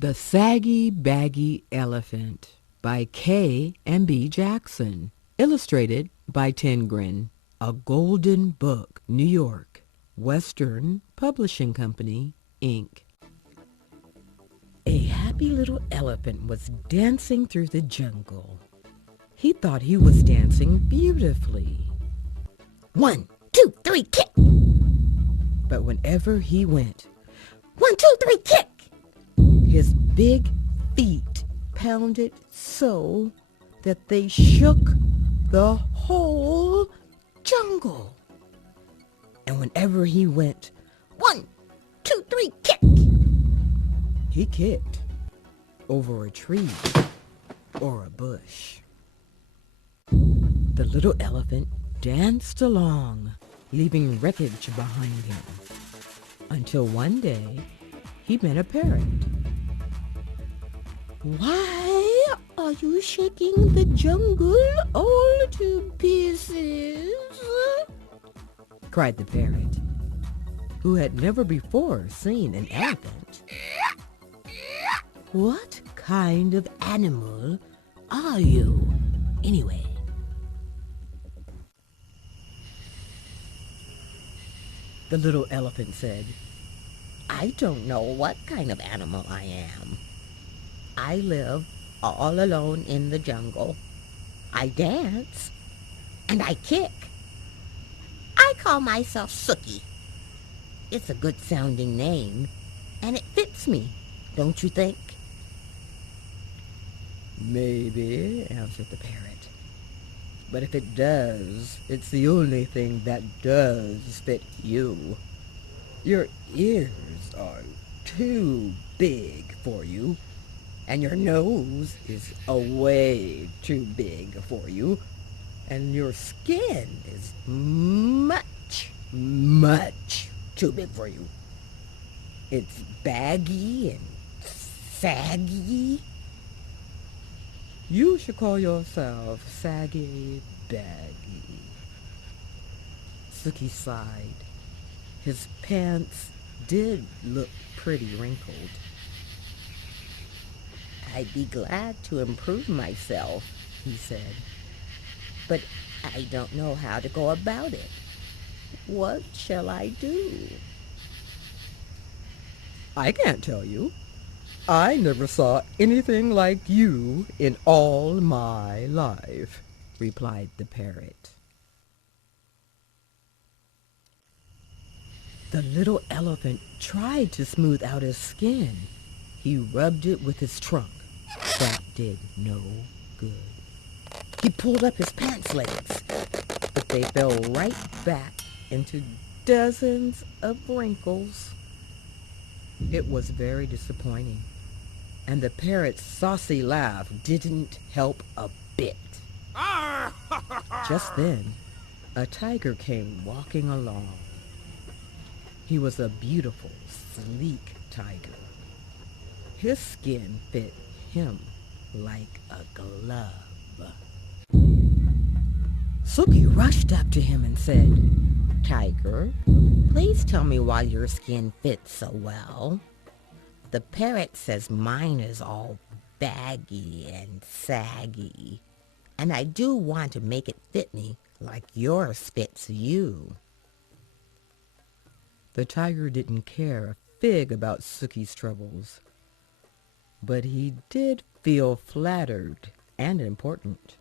The Saggy, Baggy Elephant by K. and B. Jackson. Illustrated by Tengrin. A Golden Book, New York. Western Publishing Company, Inc. A happy little elephant was dancing through the jungle. He thought he was dancing beautifully. 1, 2, 3, kick! But whenever he went, 1, 2, 3, kick! his big feet pounded so that they shook the whole jungle. And whenever he went, 1, 2, 3, kick! he kicked over a tree or a bush. The little elephant danced along, leaving wreckage behind him, until one day he met a parrot. Why are you shaking the jungle all to pieces? Cried the parrot, who had never before seen an elephant. What kind of animal are you, anyway? The little elephant said, I don't know what kind of animal I am. I live all alone in the jungle. I dance, and I kick. I call myself Sookie. It's a good-sounding name, and it fits me, don't you think? Maybe, answered the parrot. But if it does, it's the only thing that does fit you. Your ears are too big for you, and your nose is way too big for you, and your skin is much, much too big for you. It's baggy and saggy. You should call yourself Saggy Baggy. Sookie sighed. His pants did look pretty wrinkled. I'd be glad to improve myself, he said, but I don't know how to go about it. What shall I do? I can't tell you. I never saw anything like you in all my life, replied the parrot. The little elephant tried to smooth out his skin. He rubbed it with his trunk. That did no good. He pulled up his pants legs, but they fell right back into dozens of wrinkles. It was very disappointing, and the parrot's saucy laugh didn't help a bit. Just then, a tiger came walking along. He was a beautiful, sleek tiger. His skin fit him like a glove. Sookie rushed up to him and said, Tiger, please tell me why your skin fits so well. The parrot says mine is all baggy and saggy, and I do want to make it fit me like yours fits you. The tiger didn't care a fig about Sookie's troubles, but he did feel flattered and important,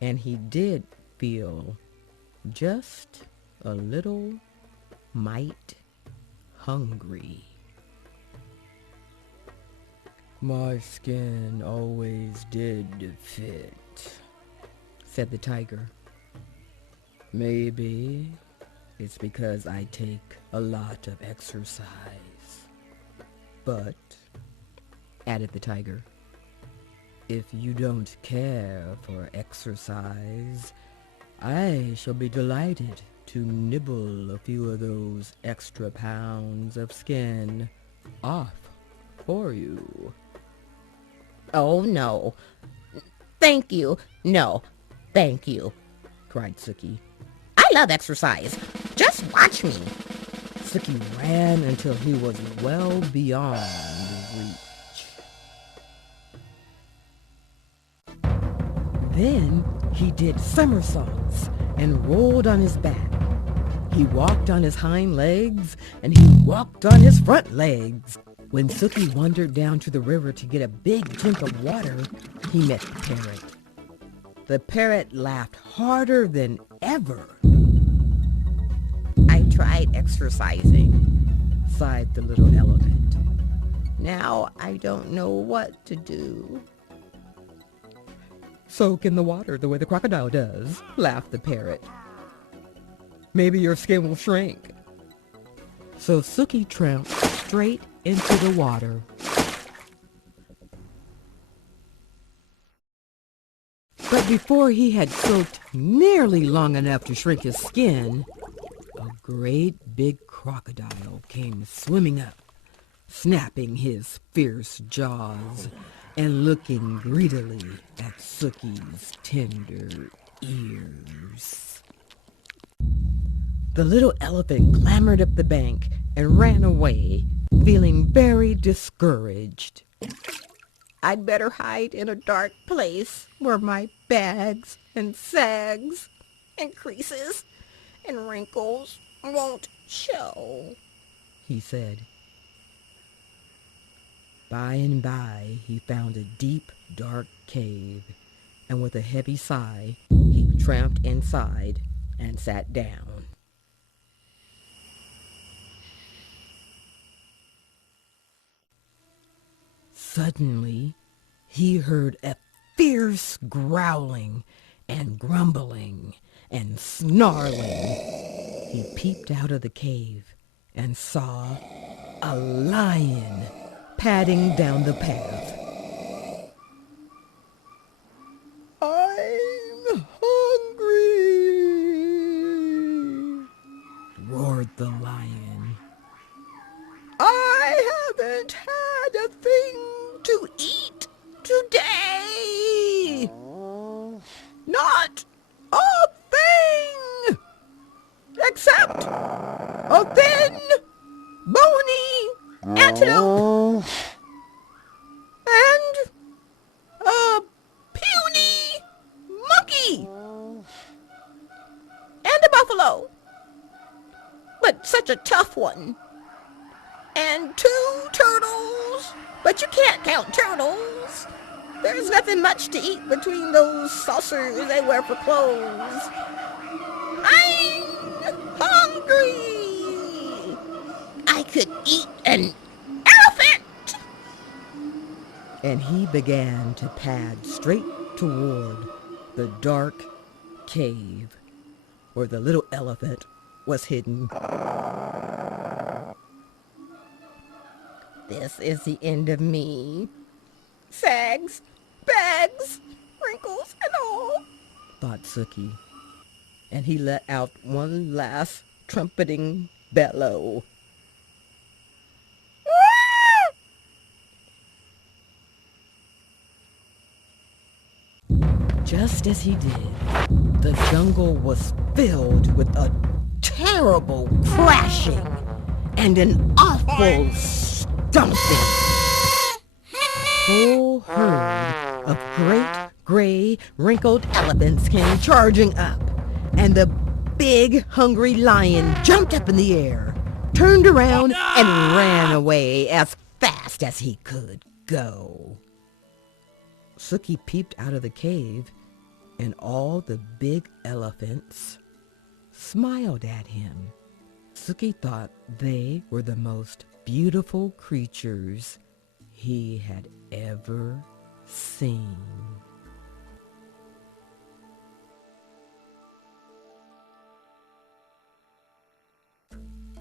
and he did feel just a little mite hungry. My skin always did fit, said the tiger. Maybe it's because I take a lot of exercise. But, added the tiger, if you don't care for exercise, I shall be delighted to nibble a few of those extra pounds of skin off for you. Oh, no. Thank you. No, thank you, cried Sookie. I love exercise. Just watch me. Sookie ran until he was well beyond reach. Then he did somersaults and rolled on his back. He walked on his hind legs and he walked on his front legs. When Sookie wandered down to the river to get a big drink of water, he met the parrot. The parrot laughed harder than ever. I tried exercising, sighed the little elephant. Now I don't know what to do. Soak in the water the way the crocodile does, laughed the parrot. Maybe your skin will shrink. So Sookie tramped straight into the water. But before he had soaked nearly long enough to shrink his skin, a great big crocodile came swimming up, snapping his fierce jaws and looking greedily at Sookie's tender ears. The little elephant clambered up the bank and ran away, feeling very discouraged. I'd better hide in a dark place where my bags and sags and creases and wrinkles won't show, he said. By and by, he found a deep, dark cave, and with a heavy sigh, he tramped inside and sat down. Suddenly, he heard a fierce growling and grumbling and snarling. He peeped out of the cave and saw a lion padding down the path. "I'm hungry," roared the lion. "I haven't had a thing to eat today. Not a thing, except a thin, bony antelope and a puny monkey and a buffalo, but such a tough one, and 2 turtles, but you can't count turtles. There's nothing much to eat between those saucers they wear for clothes. I'm hungry. I could eat an elephant." And he began to pad straight toward the dark cave where the little elephant was hidden. This is the end of me. Sags, bags, wrinkles, and all, thought Sookie, and he let out one last trumpeting bellow. Just as he did, the jungle was filled with a terrible crashing and an awful stomping. Whole herd of great gray wrinkled elephants came charging up, and the big hungry lion jumped up in the air, turned around, and ran away as fast as he could go. Sookie peeped out of the cave, and all the big elephants smiled at him. Sookie thought they were the most beautiful creatures he had ever seen.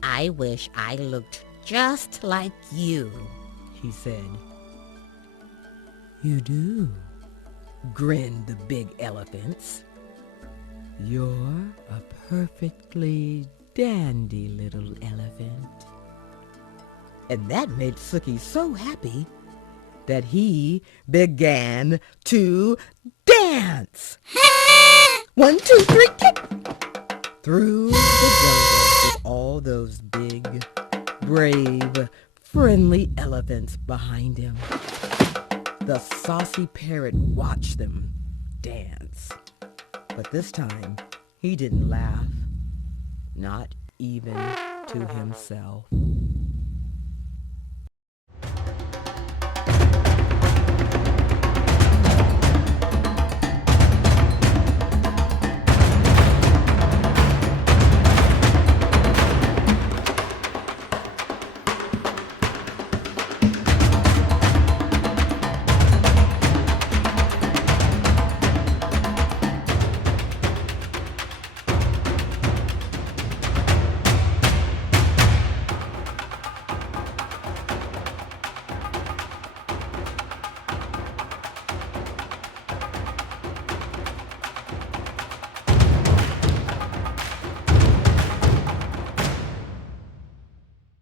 I wish I looked just like you, he said. "You do," grinned the big elephants. "You're a perfectly dandy little elephant." And that made Sookie so happy that he began to dance. 1, 2, 3, kick! Through the jungle with all those big, brave, friendly elephants behind him. The saucy parrot watched them, dance. But this time, he didn't laugh. Not even to himself.